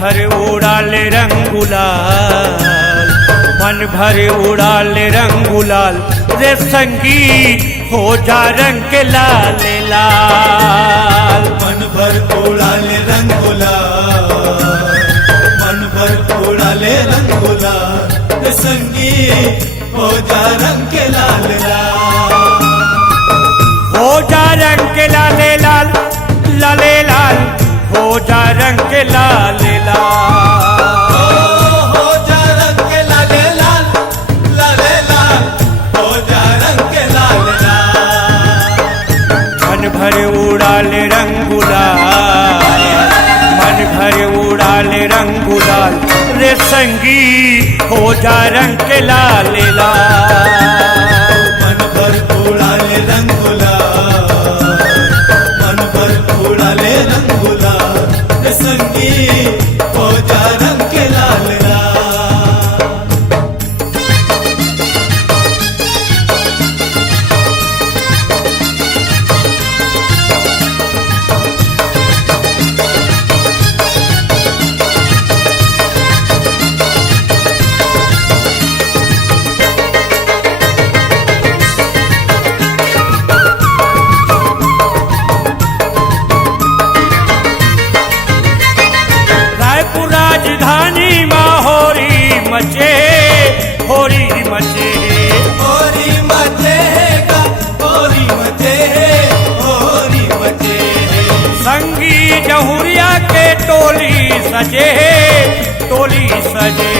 भर उड़ाले रंग गुलाल, मन भर उड़ाले रंग गुलाल, रे संगी हो जा रंग के लाल लाल। मन भर उड़ाले रंग गुलाल, मन भर उड़ाले रंग गुलाल, रे संगी हो जा रंग के लाल लाल। हो जा रंग के लाल लाल, लाले लाल, हो जा रंग के लाल लाल। हो जा रंग के लाल लाल, लाले लाल, हो जा रंग के लाल लाल। मन भर उड़ाले रंग गुलाल, मन भर उड़ाले रंग गुलाल, रे संगी हो जा रंग के लाल लाल। मन भर उड़ाले रंग गुलाल, मन भर उड़ाले रंग गुलाल, रे संगी हो जा रंग के लाल लाल। रायपुर राजधानी माँ होरी मचे, होरी मचे, होरी मचे गा, होरी मचे, होरी मचे। संगी जहुरिया के टोली सजे, टोली सजे,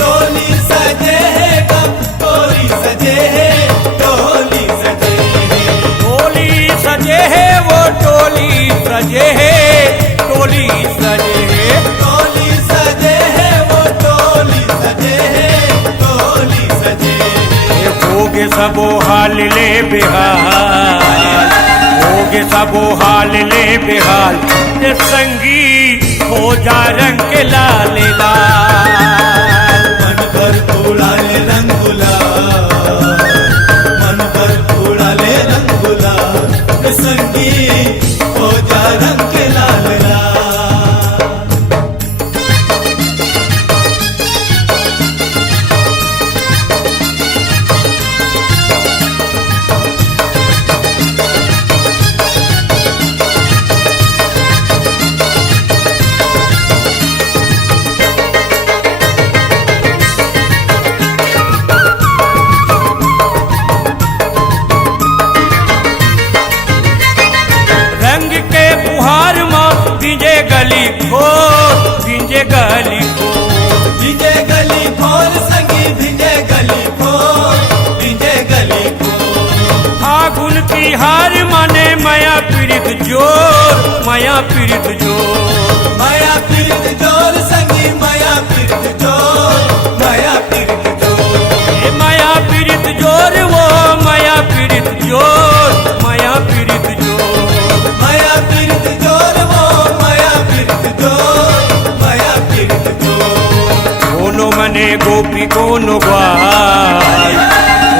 टोली सजे गा, टोली सजे, टोली सजे। टोली सजे है वो टोली सजे है, टोली सजे है। टोली सजे है वो टोली सजे है, टोली सजे। होगे सबो हाल ले बेहाल, होगे सबो हाल ले बेहाल, रे संगी हो जा रंग के लाल लाल। मन भर उड़ाले रंग गुलाल, मन भर उड़ाले रंग गुलाल, रे संगी हो जा रंग के लाल लाल। रंग के फुहार माँ भिजे गली खोर, भिजे गली खोर, भिजे गली खोल संगी भिजे गली खोल, भिजे गली खोल। फागुन की हार माने माया पीड़ित जोर, माया पीड़ित जोर, माया पीड़ित जोर संगी माया पीड़ित जोर, माया पीड़ित जोर। ये माया पीड़ित जोर वो माया पीड़ित जोर, माया पीड़ित जोर। माया पीड़ित जोर वो माया पीड़ित जोर, माया पीड़ित जोर। कोनो बने गोपी कोनो ग्वाल,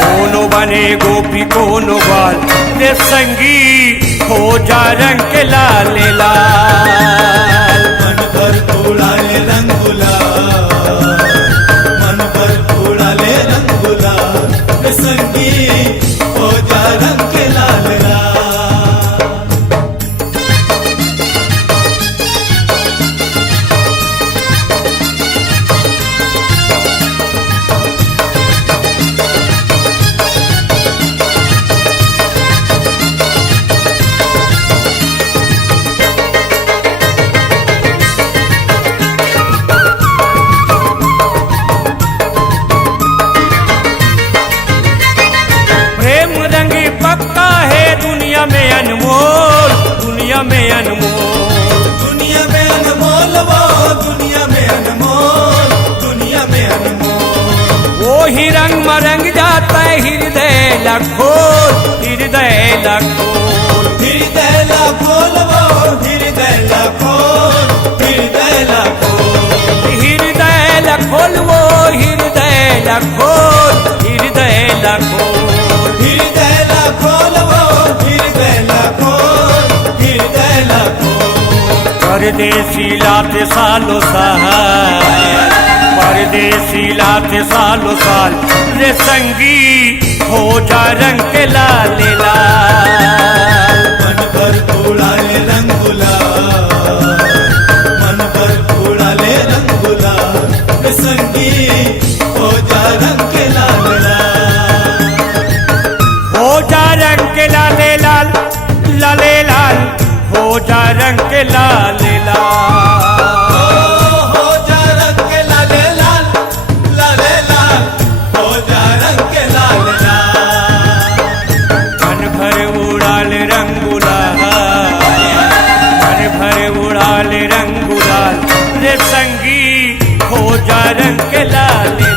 कोनो बने गोपी कोनो ग्वाल, रे संगी हो जा रंग के लाल लाल। मन भर उड़ाले रंग गुलाल, मन भर उड़ाले रंग गुलाल, रे संगी हो जा रंग के लाल लाल। प्रेम रंग पक्का है दुनिया में अनमोल, दुनिया में अनमोल। दुनिया में अनमोल वो दुनिया में अनमोल, दुनिया में अनमोल। वो ही रंग मरंग जाता है हृदय लखोल, हृदय लखोल। हृदय लखोल वो हृदय लखोल, हृदय लखोल। हृदय लखोल वो हृदय लखोल, हृदय लखोल। हृदय लखोल वो हृदय लखोल, हृदय लखोल। परदेशीला ते सालो साल, परदेशीला ते सालो साल रे संगी हो जा रंग के लाले लाल। मन भर उडाले रंग गुलाल, मन भर उडाले रंग गुलाल, संगी हो जा रंग के लाल लाल। हो जा रंग के लाले लाल, लाले लाल हो जा रंग के लाले लाल। हो जा रंग के लाले लाल, लाले लाल हो जा रंग के लाल लाल। मन भर उड़ाले रंग गुलाल, मन भर उड़ाले रंग गुलाल रे संगी हो जा रंग के लाले